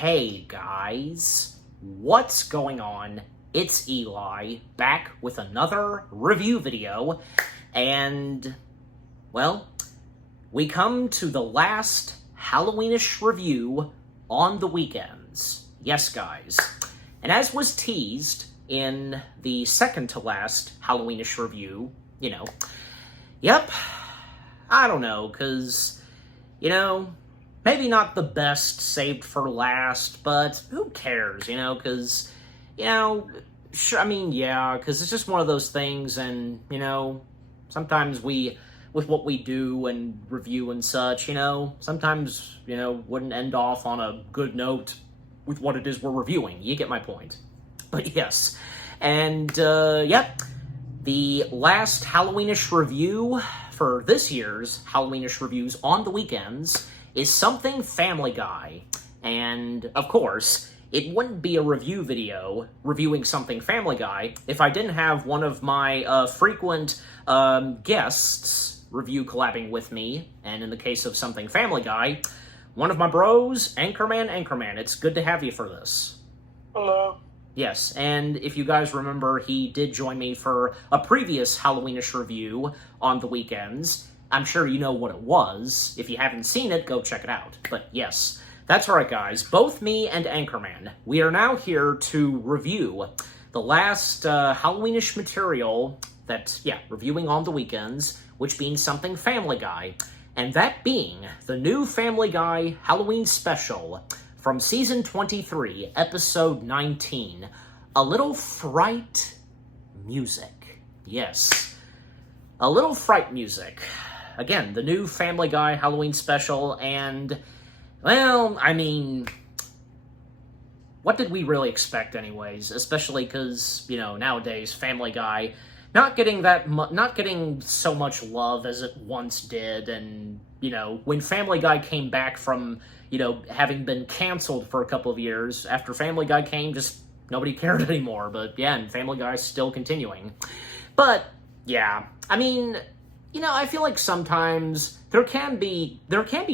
Hey guys, what's going on? It's Eli, back with another review video, and, well, we come to the last Halloweenish review on the weekends. Yes, guys. And as was teased in the second-to-last Halloweenish review, yep, I don't know, because, maybe not the best saved for last, but who cares, because, sure, because it's just one of those things, and, sometimes we, with what we do and review and such, sometimes, wouldn't end off on a good note with what it is we're reviewing. You get my point. But yes, and, yep, the last Halloweenish review for this year's Halloweenish reviews on the weekends is something Family Guy. And, of course, it wouldn't be a review video reviewing something Family Guy if I didn't have one of my frequent guests review collabing with me, and in the case of something Family Guy, one of my bros, Anchorman. It's good to have you for this. Hello. Yes, and if you guys remember, he did join me for a previous Halloweenish review on the weekends. I'm sure you know what it was. If you haven't seen it, go check it out. But yes, that's right, guys. Both me and Anchorman, we are now here to review the last Halloweenish material that, reviewing on the weekends, which being something Family Guy, and that being the new Family Guy Halloween special from Season 23, Episode 19, A Little Fright Music. Yes, a little Fright music. Again, the new Family Guy Halloween special, and, well, what did we really expect anyways? Especially because, nowadays, Family Guy not getting so much love as it once did, and, when Family Guy came back from, having been canceled for a couple of years, after Family Guy came, just nobody cared anymore, but, yeah, and Family Guy's still continuing. But, yeah, I feel like sometimes there can be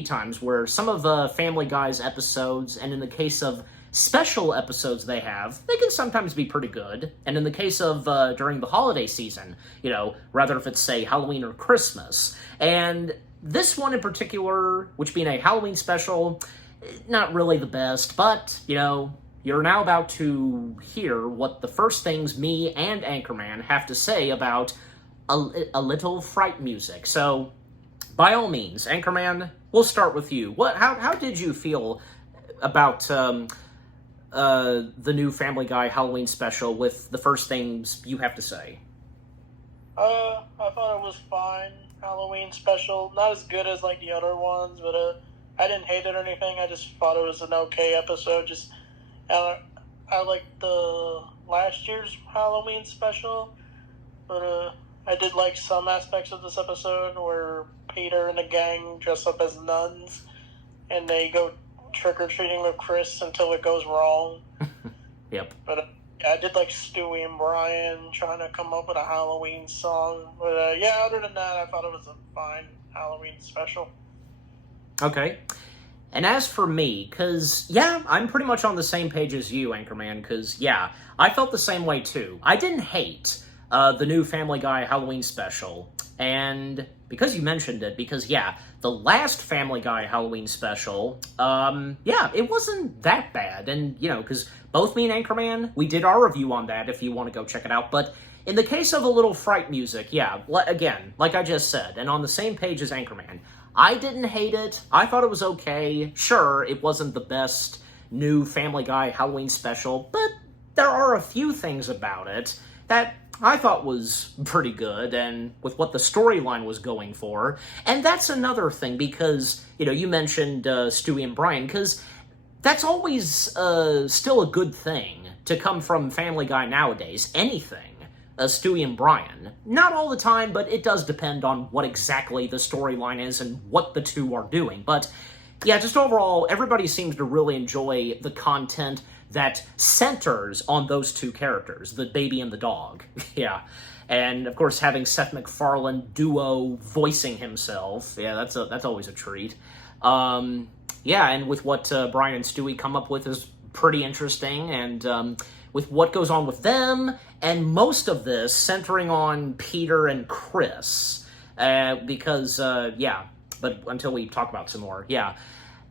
times where some of Family Guy's episodes, and in the case of special episodes they can sometimes be pretty good. And in the case of during the holiday season, rather if it's, say, Halloween or Christmas. And this one in particular, which being a Halloween special, not really the best, but, you're now about to hear what the first things me and Anchorman have to say about a little Fright music. So, by all means, Anchorman, we'll start with you. How did you feel about the new Family Guy Halloween special with the first things you have to say? I thought it was fine. Halloween special, not as good as like the other ones, but I didn't hate it or anything. I just thought it was an okay episode. I liked the last year's Halloween special, but I did like some aspects of this episode where Peter and the gang dress up as nuns and they go trick-or-treating with Chris until it goes wrong. Yep. But I did like Stewie and Brian trying to come up with a Halloween song. But other than that, I thought it was a fine Halloween special. Okay. And as for me, because, I'm pretty much on the same page as you, Anchorman, because, I felt the same way too. I didn't hate the new Family Guy Halloween special, and because you mentioned it, because, the last Family Guy Halloween special, it wasn't that bad, and, because both me and Anchorman, we did our review on that if you want to go check it out, but in the case of a little Fright music, again, like I just said, and on the same page as Anchorman, I didn't hate it. I thought it was okay. Sure, it wasn't the best new Family Guy Halloween special, but there are a few things about it that I thought was pretty good, and with what the storyline was going for. And that's another thing, because, you mentioned Stewie and Brian, because that's always still a good thing to come from Family Guy nowadays. Anything. Stewie and Brian. Not all the time, but it does depend on what exactly the storyline is and what the two are doing. But, just overall, everybody seems to really enjoy the content that centers on those two characters, the baby and the dog. And, of course, having Seth MacFarlane duo voicing himself, that's always a treat. yeah, and with what Brian and Stewie come up with is pretty interesting, and with what goes on with them, and most of this centering on Peter and Chris, because, yeah, but until we talk about some more, yeah.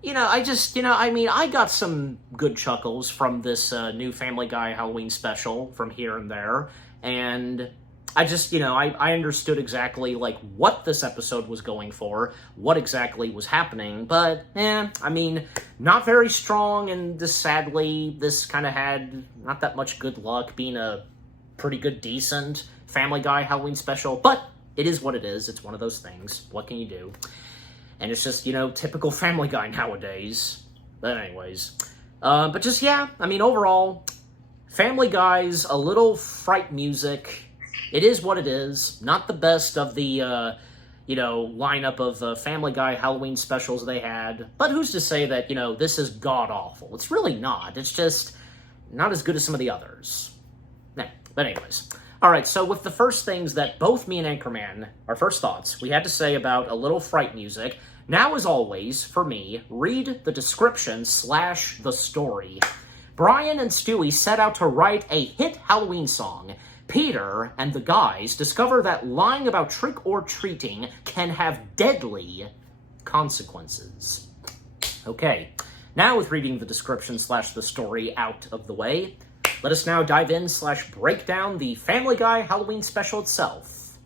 I got some good chuckles from this new Family Guy Halloween special from here and there, and I understood exactly, like, what this episode was going for, what exactly was happening, but, not very strong, and sadly, this kind of had not that much good luck being a pretty good, decent Family Guy Halloween special, but it is what it is. It's one of those things. What can you do? And it's just, typical Family Guy nowadays. But anyways. Overall, Family Guy's a little Fright music. It is what it is. Not the best of the, lineup of Family Guy Halloween specials they had. But who's to say that, this is god-awful? It's really not. It's just not as good as some of the others. Nah, but anyways. Alright, so with the first things that both me and Anchorman, our first thoughts, we had to say about a little Fright music, now as always, for me, read the description / the story. Brian and Stewie set out to write a hit Halloween song. Peter and the guys discover that lying about trick-or-treating can have deadly consequences. Okay, now with reading the description / the story out of the way, let us now dive in / break down the Family Guy Halloween special itself.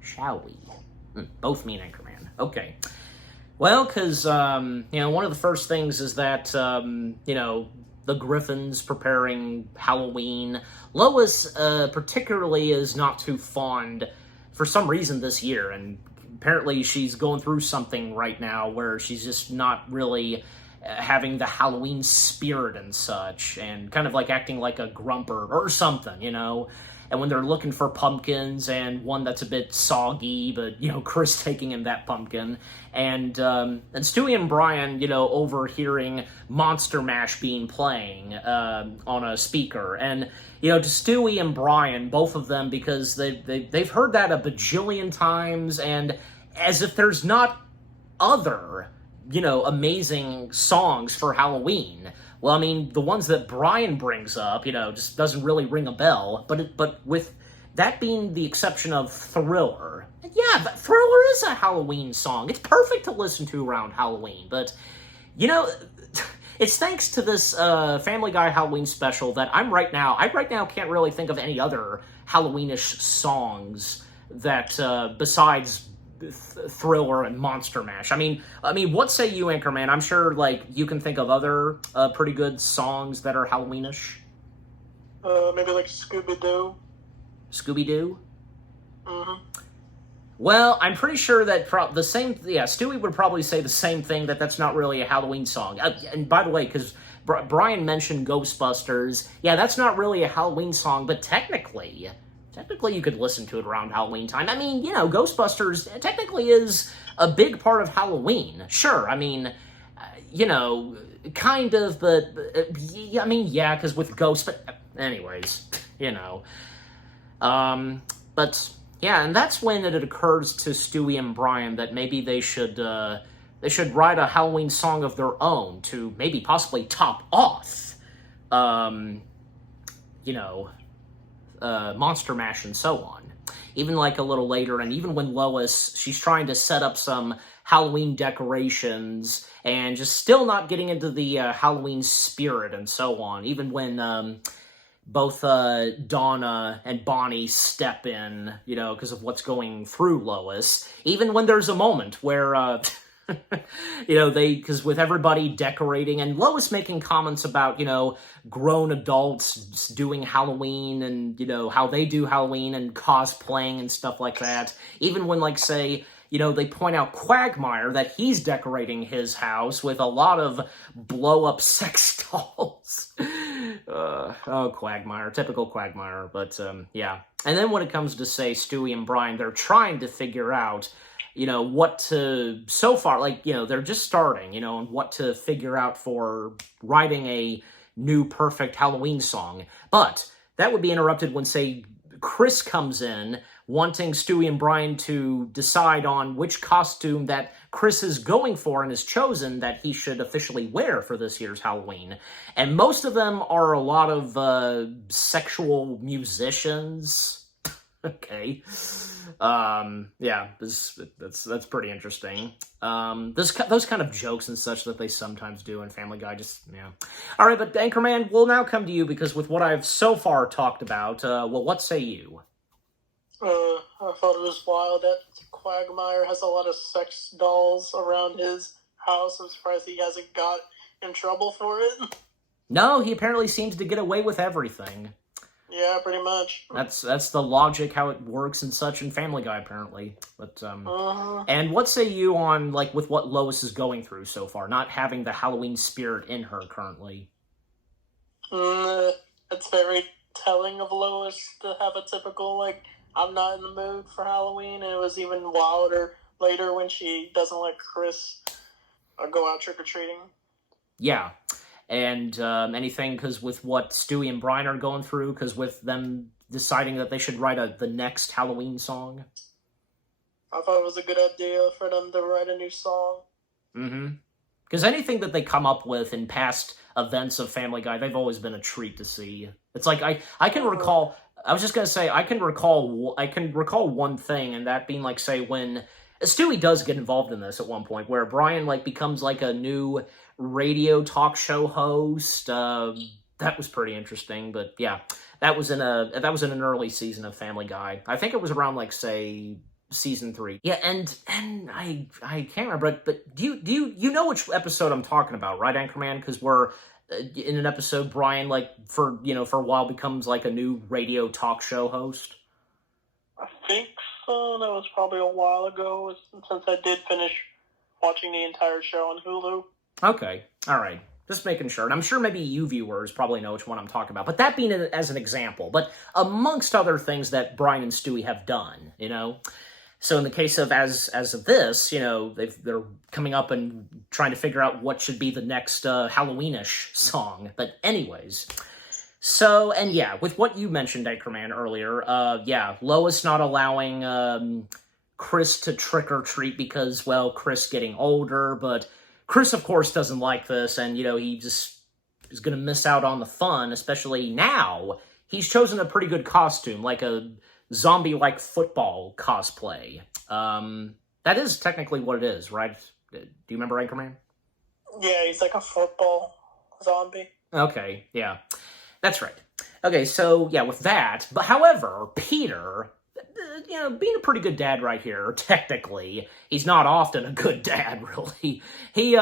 Shall we? Both me and Anchorman. Okay. Well, because, one of the first things is that, the Griffins preparing Halloween. Lois, particularly, is not too fond for some reason this year, and apparently she's going through something right now where she's just not really having the Halloween spirit and such, and kind of like acting like a grumper or something, And when they're looking for pumpkins, and one that's a bit soggy, but, Chris taking him that pumpkin, and Stewie and Brian, overhearing Monster Mash being playing on a speaker, and, to Stewie and Brian, both of them, because they've heard that a bajillion times, and as if there's not other amazing songs for Halloween. Well, the ones that Brian brings up, just doesn't really ring a bell. But with that being the exception of Thriller, yeah, but Thriller is a Halloween song. It's perfect to listen to around Halloween. But, it's thanks to this Family Guy Halloween special that I right now can't really think of any other Halloweenish songs that besides Thriller and Monster Mash. What say you, Anchorman? I'm sure, you can think of other pretty good songs that are Halloweenish. Maybe like Scooby-Doo. Scooby-Doo? Mm-hmm. Well, I'm pretty sure that Stewie would probably say the same thing, that's not really a Halloween song. And by the way, because Brian mentioned Ghostbusters, yeah, that's not really a Halloween song, but technically you could listen to it around Halloween time. Ghostbusters technically is a big part of Halloween. Sure, kind of, but, yeah, because with ghosts, but anyways, But, yeah, and that's when it occurs to Stewie and Brian that maybe they should write a Halloween song of their own to maybe possibly top off, Monster Mash and so on. Even a little later, and even when Lois, she's trying to set up some Halloween decorations and just still not getting into the Halloween spirit and so on. Even when both Donna and Bonnie step in, because of what's going through Lois. Even when there's a moment where because with everybody decorating and Lois making comments about, grown adults doing Halloween and, how they do Halloween and cosplaying and stuff like that. Even when, say, they point out Quagmire, that he's decorating his house with a lot of blow-up sex dolls. Quagmire. Typical Quagmire. But, yeah. And then when it comes to, say, Stewie and Brian, they're trying to figure out what to, so far, they're just starting, and what to figure out for writing a new perfect Halloween song. But that would be interrupted when, say, Chris comes in wanting Stewie and Brian to decide on which costume that Chris is going for and has chosen that he should officially wear for this year's Halloween. And most of them are a lot of sexual musicians. Okay. Yeah, that's pretty interesting. Those kind of jokes and such that they sometimes do in Family Guy, just, yeah. All right, but Anchorman, we'll now come to you, because with what I've so far talked about, well, what say you? I thought it was wild that Quagmire has a lot of sex dolls around his house. I'm surprised he hasn't got in trouble for it. No, he apparently seems to get away with everything. Yeah, pretty much. That's the logic, how it works and such in Family Guy, apparently. But, And what say you on, like, with what Lois is going through so far, not having the Halloween spirit in her currently? It's very telling of Lois to have a typical, like, I'm not in the mood for Halloween, and it was even wilder later when she doesn't let Chris go out trick-or-treating. Yeah. And anything, because with what Stewie and Brian are going through, because with them deciding that they should write the next Halloween song. I thought it was a good idea for them to write a new song. Mm-hmm. Because anything that they come up with in past events of Family Guy, they've always been a treat to see. It's like, I can recall, I was just going to say, I can recall one thing, and that being, like, say, when Stewie does get involved in this at one point, where Brian, like, becomes, like, a new radio talk show host. That was pretty interesting, but yeah, that was in an early season of Family Guy. I think it was around, like, say, season 3. Yeah, and I can't remember, but do you know which episode I'm talking about, right, Anchorman? Because we're in an episode, Brian, like, for a while becomes, like, a new radio talk show host. I think so. That was probably a while ago, since I did finish watching the entire show on Hulu. Okay, all right. Just making sure. And I'm sure maybe you viewers probably know which one I'm talking about. But that being as an example. But amongst other things that Brian and Stewie have done, So in the case of as of this, they're coming up and trying to figure out what should be the next Halloweenish song. But anyways, so, and yeah, with what you mentioned, Anchorman, earlier, Lois not allowing Chris to trick-or-treat because, well, Chris getting older, but Chris, of course, doesn't like this, and, he just is going to miss out on the fun, especially now. He's chosen a pretty good costume, like a zombie-like football cosplay. That is technically what it is, right? Do you remember Anchorman? Yeah, he's like a football zombie. Okay, yeah. That's right. Okay, so, yeah, with that, but however, Peter, being a pretty good dad right here, technically, he's not often a good dad, really. He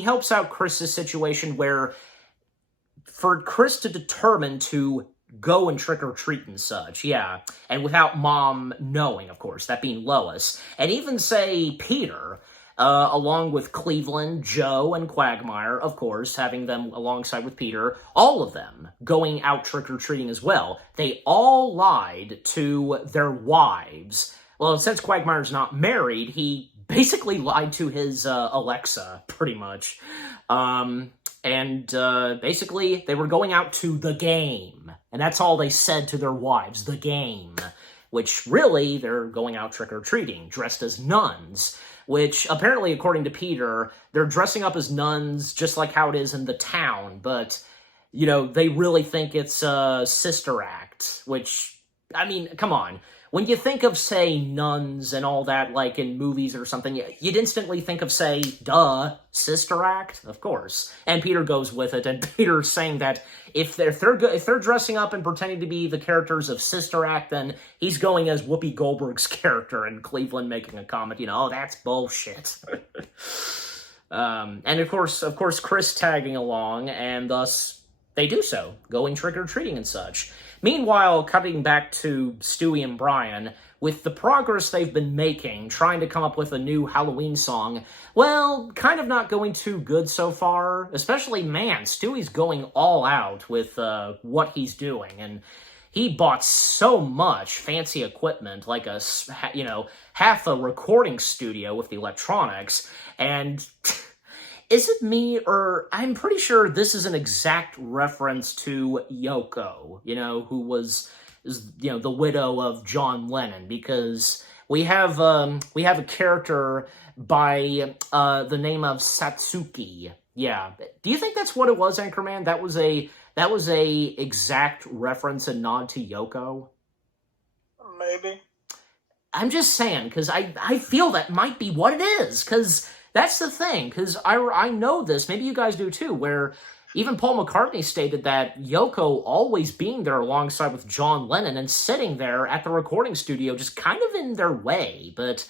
helps out Chris's situation where, for Chris to determine to go and trick-or-treat and such, yeah, and without Mom knowing, of course, that being Lois, and even, say, Peter, along with Cleveland, Joe, and Quagmire, of course, having them alongside with Peter, all of them going out trick-or-treating as well. They all lied to their wives. Well, since Quagmire's not married, he basically lied to his Alexa, pretty much. Basically, they were going out to the game. And that's all they said to their wives, the game. Which, really, they're going out trick-or-treating, dressed as nuns. Which, apparently, according to Peter, they're dressing up as nuns just like how it is in the town, but, they really think it's a sister act, which, I mean, come on. When you think of, say, nuns and all that, like in movies or something, you'd instantly think of, say, duh, Sister Act, of course. And Peter goes with it, and Peter's saying that if they're dressing up and pretending to be the characters of Sister Act, then he's going as Whoopi Goldberg's character, and Cleveland making a comment, oh, that's bullshit. And of course, Chris tagging along, and thus they do so, going trick-or-treating and such. Meanwhile, cutting back to Stewie and Brian, with the progress they've been making, trying to come up with a new Halloween song, well, kind of not going too good so far. Especially, man, Stewie's going all out with what he's doing, and he bought so much fancy equipment, like half a recording studio with the electronics, and is it me, or I'm pretty sure this is an exact reference to Yoko, who was is the widow of John Lennon, because we have a character by the name of Satsuki. Yeah. Do you think that's what it was, Anchorman? That was a exact reference and nod to Yoko? Maybe. I'm just saying, because I feel that might be what it is, because that's the thing, because I know this, maybe you guys do too, where even Paul McCartney stated that Yoko always being there alongside with John Lennon and sitting there at the recording studio just kind of in their way, but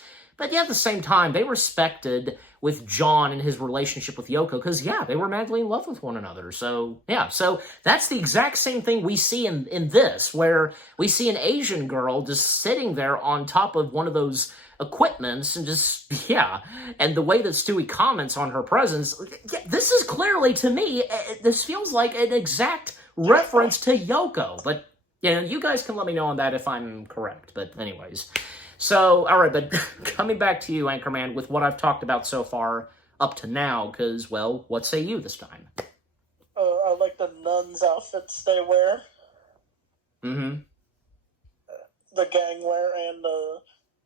yeah, at the same time, they respected with John and his relationship with Yoko, because, yeah, they were madly in love with one another. So, yeah, so that's the exact same thing we see in this, where we see an Asian girl just sitting there on top of one of those equipments and just, yeah, and the way that Stewie comments on her presence, yeah, this is clearly, to me, this feels like an exact reference to Yoko, but, you guys can let me know on that if I'm correct, but anyways. So, alright, but coming back to you, Anchorman, with what I've talked about so far up to now, because, well, what say you this time? I like the nuns' outfits they wear. Mm-hmm. The gang wear, and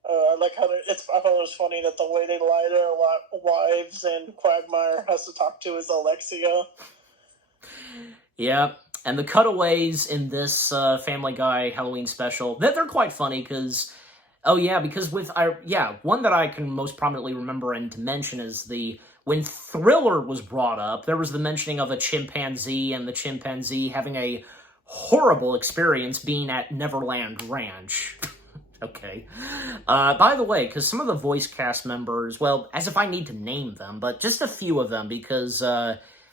I like how I thought it was funny that the way they lie to their wives and Quagmire has to talk to is Alexia. Yeah, and the cutaways in this Family Guy Halloween special, they're quite funny, because... Oh, yeah, because one that I can most prominently remember and to mention is when Thriller was brought up, there was the mentioning of a chimpanzee and the chimpanzee having a horrible experience being at Neverland Ranch. Okay. By the way, because some of the voice cast members, well, as if I need to name them, but just a few of them, because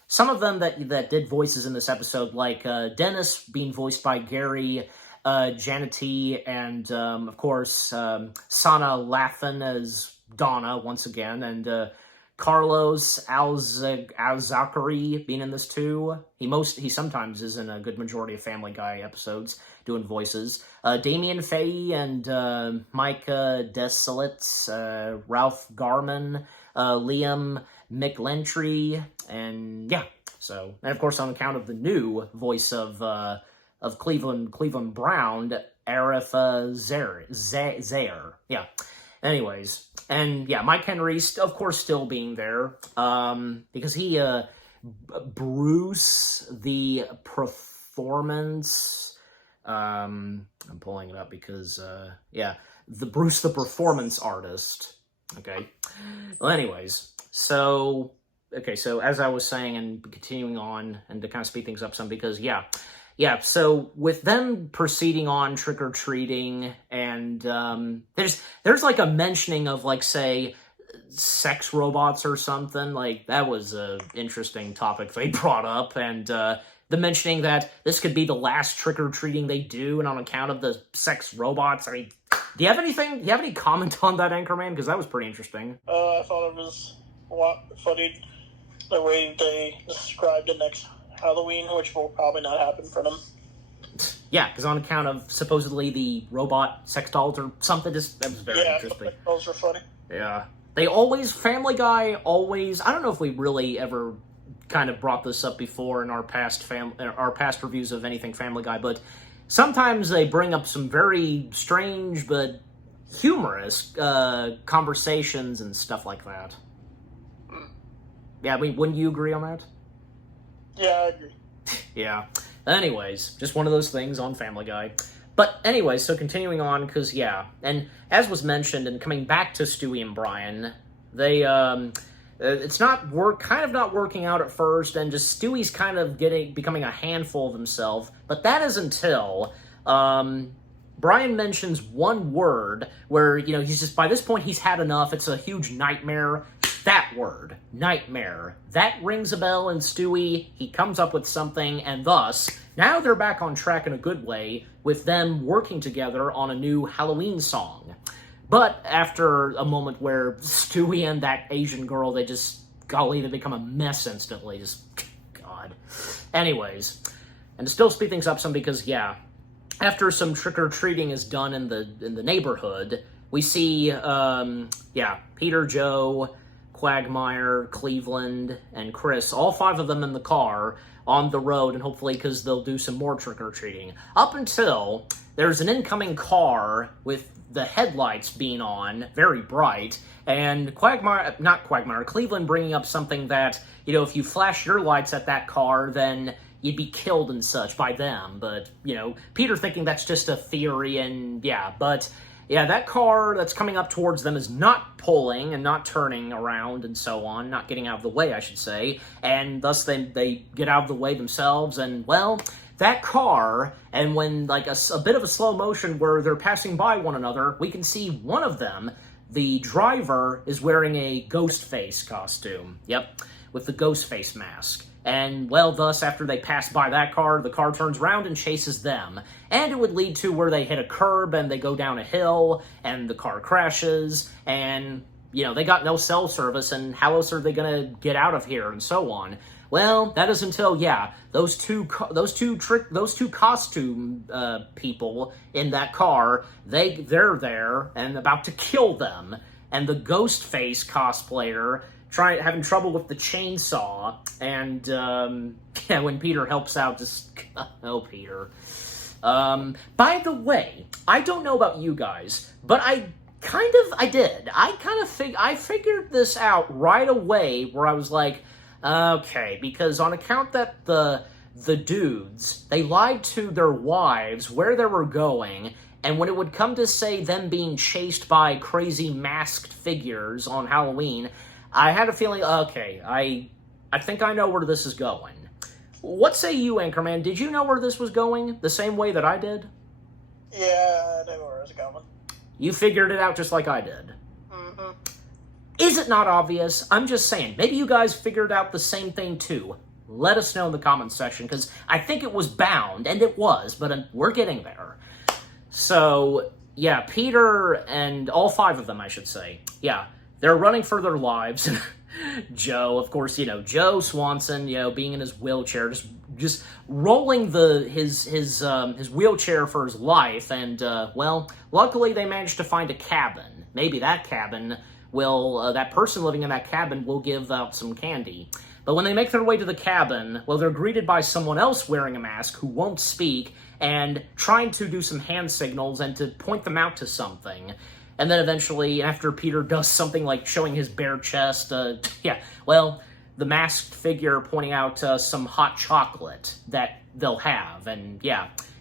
some of them that did voices in this episode, like Dennis being voiced by Gary Janety, and, of course, Sana Lathan as Donna, once again, and Carlos Alzakari being in this, too. He sometimes is in a good majority of Family Guy episodes, doing voices. Damien Fay and Micah Desolitz, Ralph Garman, Liam McLentry, and, yeah. So, and, of course, on account of the new voice of Cleveland Brown, Arif Zaire. Yeah. Anyways. And, yeah, Mike Henry, of course, still being there. Because he, Bruce, the performance... I'm pulling it up because, yeah. Bruce, the performance artist. Okay. Well, anyways. So, okay, so as I was saying, and continuing on, and to kind of speed things up some, because, yeah, so with them proceeding on trick-or-treating, and there's like a mentioning of, like, say, sex robots or something. Like, that was an interesting topic they brought up, and the mentioning that this could be the last trick-or-treating they do, and on account of the sex robots. I mean, do you have any comment on that, Anchorman? Because that was pretty interesting. I thought it was funny the way they described the next Halloween, which will probably not happen for them. Yeah, because on account of supposedly the robot sex dolls or something, that was very interesting. Yeah, those were funny. Yeah. Family Guy always, I don't know if we really ever kind of brought this up before in our past reviews of anything Family Guy, but sometimes they bring up some very strange but humorous conversations and stuff like that. Yeah, I mean, wouldn't you agree on that? Yeah, I agree. Yeah. Anyways, just one of those things on Family Guy. But anyways, so continuing on, because, yeah, and as was mentioned, and coming back to Stewie and Brian, they, it's not working out at first, and just Stewie's kind of becoming a handful of himself, but that is until, Brian mentions one word where, he's just, by this point, he's had enough, it's a huge nightmare. That word, nightmare, that rings a bell in Stewie. He comes up with something, and thus, now they're back on track in a good way with them working together on a new Halloween song. But after a moment where Stewie and that Asian girl, they become a mess instantly. Just, God. Anyways, and to still speed things up some, because, yeah, after some trick-or-treating is done in the neighborhood, we see, Peter, Joe, Quagmire, Cleveland, and Chris, all five of them in the car on the road, and hopefully because they'll do some more trick-or-treating. Up until there's an incoming car with the headlights being on, very bright, and Cleveland bringing up something that, if you flash your lights at that car, then you'd be killed and such by them. But, Peter thinking that's just a theory, and that car that's coming up towards them is not pulling and not turning around and so on, not getting out of the way, I should say, and thus they get out of the way themselves, and, well, that car, and when, a bit of a slow motion where they're passing by one another, we can see one of them, the driver, is wearing a ghost face costume. Yep, with the ghost face mask. And, well, thus, after they pass by that car, the car turns around and chases them. And it would lead to where they hit a curb and they go down a hill, and the car crashes, and, they got no cell service, and how else are they going to get out of here, and so on. Well, that is until, those two costume people in that car, they're there and about to kill them, and the ghost face cosplayer having trouble with the chainsaw, and when Peter helps out, Peter. By the way, I don't know about you guys, but I figured this out right away, where I was like, okay, because on account that the dudes, they lied to their wives where they were going, and when it would come to say them being chased by crazy masked figures on Halloween, I had a feeling, okay, I think I know where this is going. What say you, Anchorman? Did you know where this was going the same way that I did? Yeah, I knew where it was going. You figured it out just like I did. Mm-hmm. Is it not obvious? I'm just saying, maybe you guys figured out the same thing too. Let us know in the comments section, because I think it was bound, and it was, but we're getting there. So, Peter and all 5 of them, I should say, they're running for their lives. Joe, of course, Joe Swanson, being in his wheelchair, just rolling his wheelchair for his life, and, luckily they managed to find a cabin. Maybe that cabin that person living in that cabin will give out some candy. But when they make their way to the cabin, they're greeted by someone else wearing a mask who won't speak, and trying to do some hand signals and to point them out to something. And then eventually, after Peter does something like showing his bare chest, the masked figure pointing out some hot chocolate that they'll have. And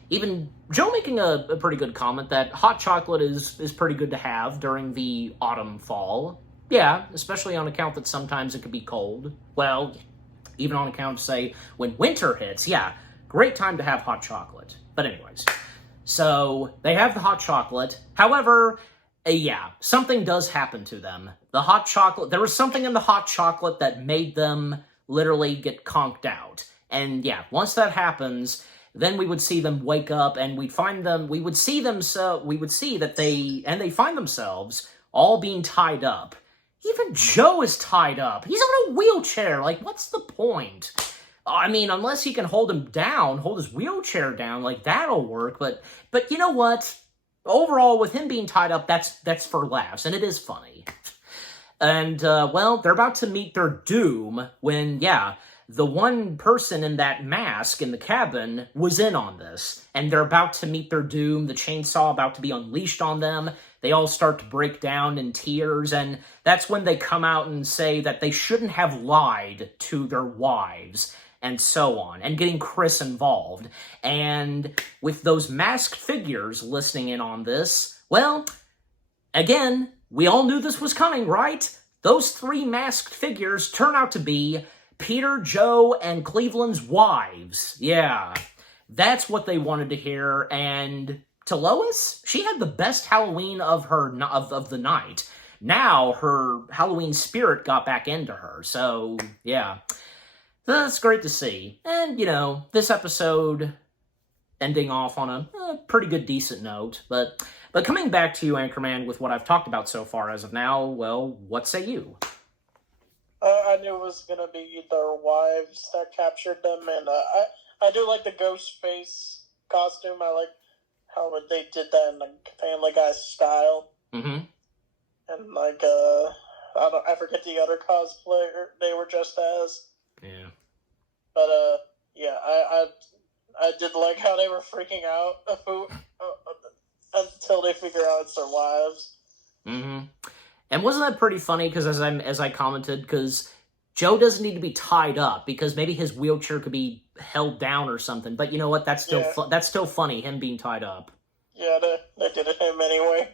even Joe making a pretty good comment that hot chocolate is pretty good to have during the autumn fall. Yeah, especially on account that sometimes it could be cold. Well, even on account, say, when winter hits, great time to have hot chocolate. But anyways, so they have the hot chocolate. However, something does happen to them. The hot chocolate, there was something in the hot chocolate that made them literally get conked out. And once that happens, then we would see them wake up, and we would see that they find themselves all being tied up. Even Joe is tied up. He's in a wheelchair. Like, what's the point? I mean, unless he can hold his wheelchair down, that'll work. But you know what? Overall, with him being tied up, that's for laughs, and it is funny. And, they're about to meet their doom when, the one person in that mask in the cabin was in on this, and they're about to meet their doom, the chainsaw about to be unleashed on them. They all start to break down in tears, and that's when they come out and say that they shouldn't have lied to their wives, and so on, and getting Chris involved. And with those masked figures listening in on this, again, we all knew this was coming, right? Those 3 masked figures turn out to be Peter, Joe, and Cleveland's wives. Yeah, that's what they wanted to hear. And to Lois, she had the best Halloween of the night. Now her Halloween spirit got back into her. So, that's great to see. And, this episode ending off on a pretty good, decent note. But coming back to you, Anchorman, with what I've talked about so far as of now, what say you? I knew it was going to be their wives that captured them, and I do like the ghost face costume. I like how they did that in the Family Guy style. Mm-hmm. And, I forget the other cosplayer they were dressed as. Yeah. But, I did like how they were freaking out till they figure out it's their wives. Mm-hmm. And wasn't that pretty funny? Because as I commented, because Joe doesn't need to be tied up because maybe his wheelchair could be held down or something. But you know what? That's still funny. Him being tied up. Yeah, they did it him anyway.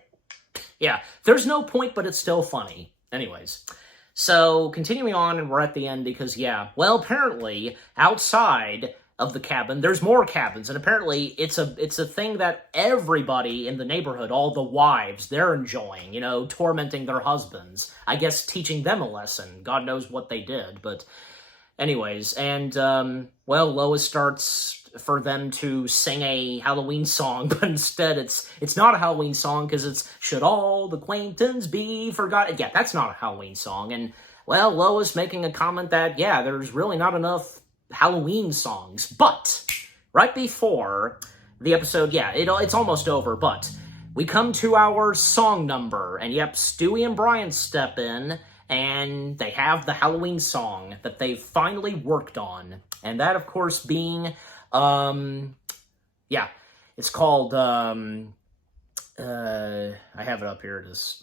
Yeah, there's no point, but it's still funny. Anyways, so continuing on, and we're at the end because apparently outside of the cabin, there's more cabins, and apparently it's a thing that everybody in the neighborhood, all the wives, they're enjoying, tormenting their husbands. I guess teaching them a lesson. God knows what they did, but anyways, and Lois starts for them to sing a Halloween song, but instead it's not a Halloween song because it's "Should All the Quaintance Be Forgotten." Yeah, that's not a Halloween song, and Lois making a comment that there's really not enough Halloween songs. But right before the episode, it's almost over, but we come to our song number, and Stewie and Brian step in, and they have the Halloween song that they've finally worked on, and that, of course, being, it's called, I have it up here, just,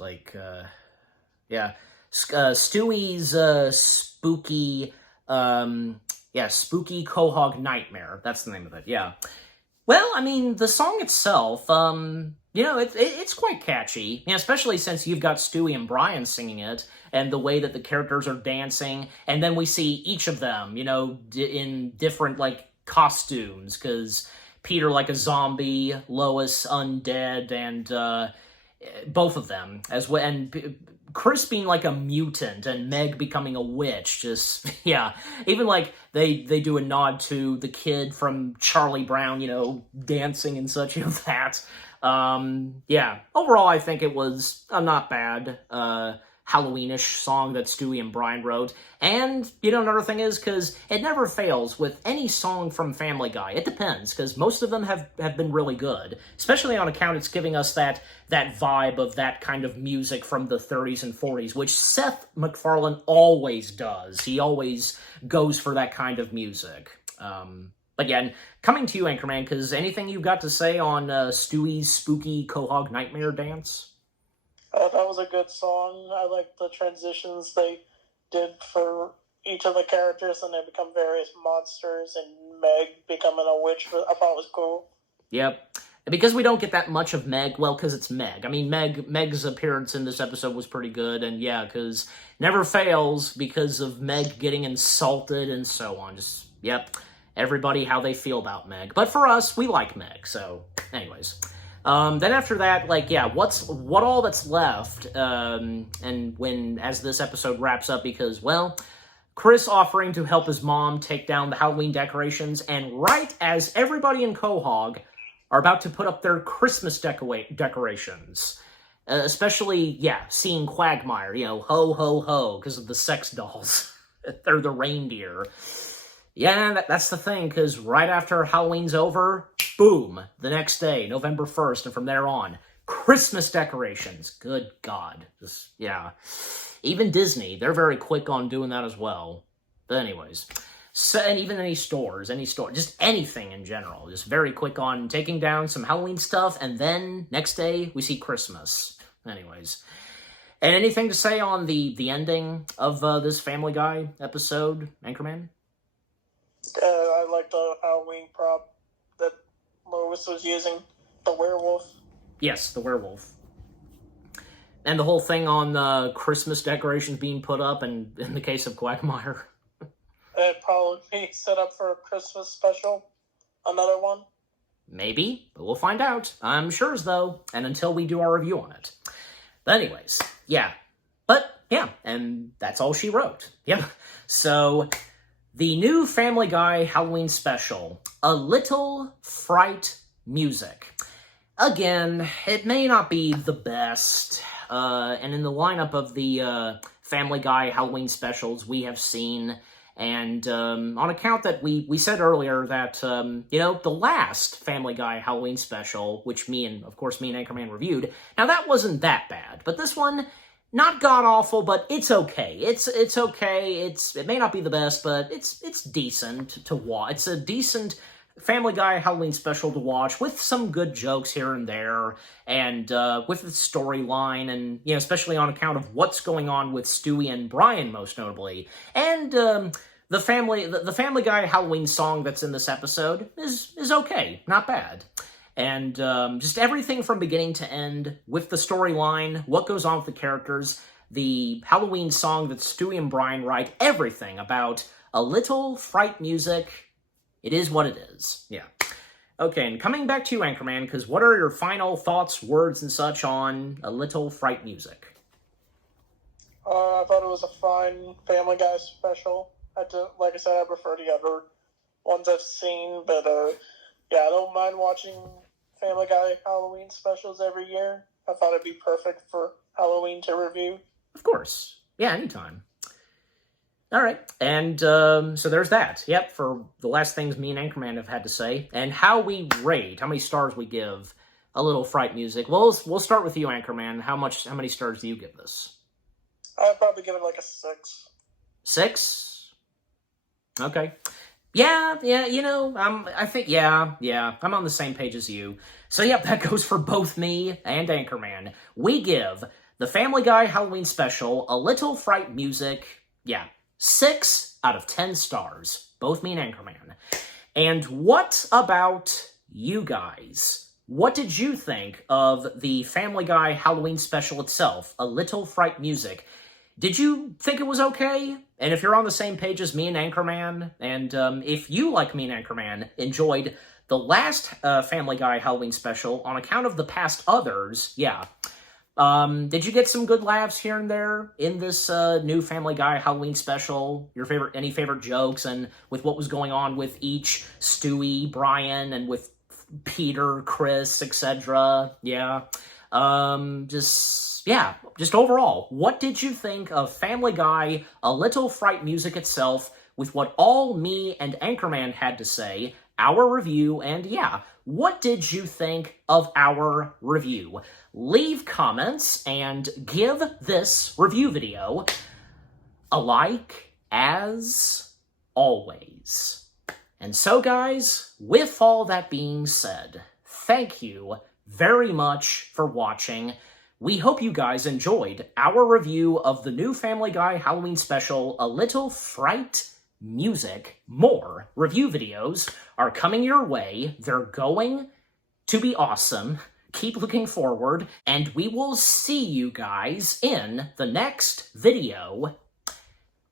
Stewie's, spooky, Spooky Quahog Nightmare. That's the name of it, yeah. Well, I mean, the song itself, it's quite catchy, especially since you've got Stewie and Brian singing it, and the way that the characters are dancing, and then we see each of them, in different, costumes, because Peter like a zombie, Lois undead, and both of them, as well, and Chris being like a mutant and Meg becoming a witch, just, even they do a nod to the kid from Charlie Brown, dancing and such, that. Overall I think it was a not bad, Halloweenish song that Stewie and Brian wrote. And, another thing is, because it never fails with any song from Family Guy. It depends, because most of them have been really good. Especially on account it's giving us that vibe of that kind of music from the 30s and 40s, which Seth MacFarlane always does. He always goes for that kind of music. But yeah, coming to you, Anchorman, because anything you've got to say on Stewie's Spooky Quahog Nightmare dance? That was a good song. I like the transitions they did for each of the characters, and they become various monsters, and Meg becoming a witch. I thought it was cool. Yep. Because we don't get that much of Meg, because it's Meg. I mean, Meg's appearance in this episode was pretty good, and because never fails because of Meg getting insulted and so on. Just, everybody how they feel about Meg. But for us, we like Meg, so anyways. Then after that, what all that's left, and as this episode wraps up, because, Chris offering to help his mom take down the Halloween decorations, and right as everybody in Quahog are about to put up their Christmas decorations, especially, seeing Quagmire, ho, ho, ho, because of the sex dolls. They're the reindeer. Yeah, that's the thing, because right after Halloween's over, boom, the next day, November 1st, and from there on, Christmas decorations. Good God. Just, even Disney, they're very quick on doing that as well. But anyways, so, and even any store, just anything in general, just very quick on taking down some Halloween stuff, and then next day, we see Christmas. Anyways. And anything to say on the ending of this Family Guy episode, Anchorman? I like the Halloween prop that Lois was using, the werewolf. Yes, the werewolf. And the whole thing on Christmas decorations being put up, and in the case of Quagmire. It'd probably be set up for a Christmas special. Another one. Maybe, but we'll find out. I'm sure as though, and until we do our review on it. But anyways, and that's all she wrote. So, the new Family Guy Halloween special, A Little Fright Music. Again, it may not be the best, and in the lineup of the Family Guy Halloween specials we have seen, and on account that we said earlier that, the last Family Guy Halloween special, which me and Anchorman reviewed, now that wasn't that bad, but this one, not god-awful, but it's okay. It's okay. It may not be the best, but it's decent to watch. It's a decent Family Guy Halloween special to watch with some good jokes here and there, and with the storyline, and especially on account of what's going on with Stewie and Brian, most notably, and the Family Guy Halloween song that's in this episode is okay, not bad. And just everything from beginning to end with the storyline, what goes on with the characters, the Halloween song that Stewie and Brian write, everything about a little Fright music. It is what it is. Yeah. Okay, and coming back to you, Anchorman, because what are your final thoughts, words, and such on a little Fright music? I thought it was a fine Family Guy special. Like I said, I prefer the other ones I've seen, but yeah, I don't mind watching Family Guy Halloween specials every year. I thought it'd be perfect for Halloween to review. Of course. Yeah, anytime. All right, and so there's that. Yep, for the last things me and Anchorman have had to say, and how we rate, how many stars we give a little Fright music. Well, we'll start with you, Anchorman. How many stars do you give this? I'd probably give it like a 6. 6? Okay. Yeah, I think, yeah, I'm on the same page as you. So, yep, that goes for both me and Anchorman. We give the Family Guy Halloween special a little Fright music, 6 out of 10 stars. Both me and Anchorman. And what about you guys? What did you think of the Family Guy Halloween special itself, a little Fright music? Did you think it was okay? And if you're on the same page as me and Anchorman, and if you, like me and Anchorman, enjoyed the last Family Guy Halloween special on account of the past others, did you get some good laughs here and there in this new Family Guy Halloween special? Any favorite jokes, and with what was going on with each Stewie, Brian, and with Peter, Chris, etc. Just overall, what did you think of Family Guy, a little Fright music itself, with what all me and Anchorman had to say, our review, and what did you think of our review? Leave comments and give this review video a like, as always. And so, guys, with all that being said, thank you very much for watching. We hope you guys enjoyed our review of the new Family Guy Halloween special, A Little Fright Music. More review videos are coming your way. They're going to be awesome. Keep looking forward, and we will see you guys in the next video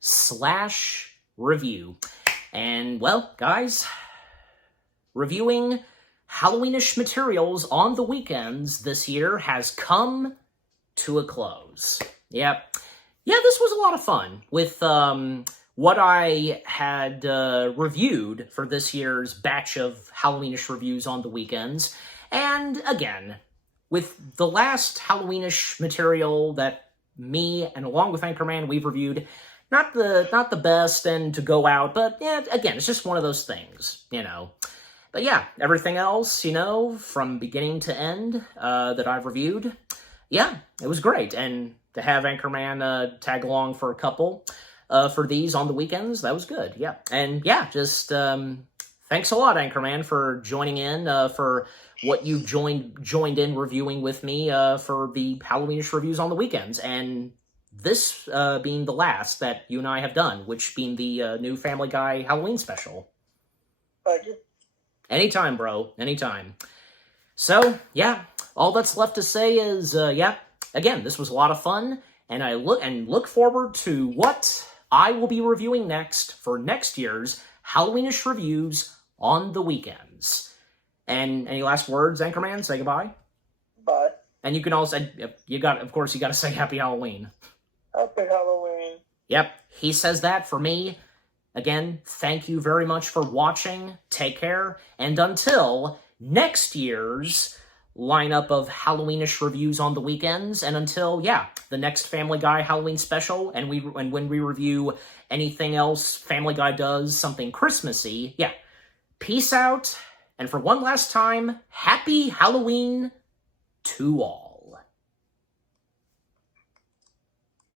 / review. And, well, guys, reviewing Halloweenish materials on the weekends this year has come to a close. Yep. Yeah, this was a lot of fun with what I had reviewed for this year's batch of Halloweenish reviews on the weekends. And again, with the last Halloweenish material that me and along with Anchorman we've reviewed, not the best and to go out, but yeah, again, it's just one of those things, But yeah, everything else, from beginning to end that I've reviewed, it was great. And to have Anchorman tag along for a couple for these on the weekends, that was good, yeah. And just thanks a lot, Anchorman, for joining in, for what you've joined in reviewing with me for the Halloweenish reviews on the weekends. And this being the last that you and I have done, which being the new Family Guy Halloween special. Thank you. Anytime, bro. Anytime. So, all that's left to say is, again, this was a lot of fun, and I look forward to what I will be reviewing next for next year's Halloweenish reviews on the weekends. And any last words, Anchorman? Say goodbye. Bye. And you can also, you got to say Happy Halloween. Happy Halloween. Yep, he says that for me. Again, thank you very much for watching. Take care. And until next year's lineup of Halloweenish reviews on the weekends, and until, the next Family Guy Halloween special, and when we review anything else Family Guy does, something Christmassy, peace out. And for one last time, Happy Halloween to all.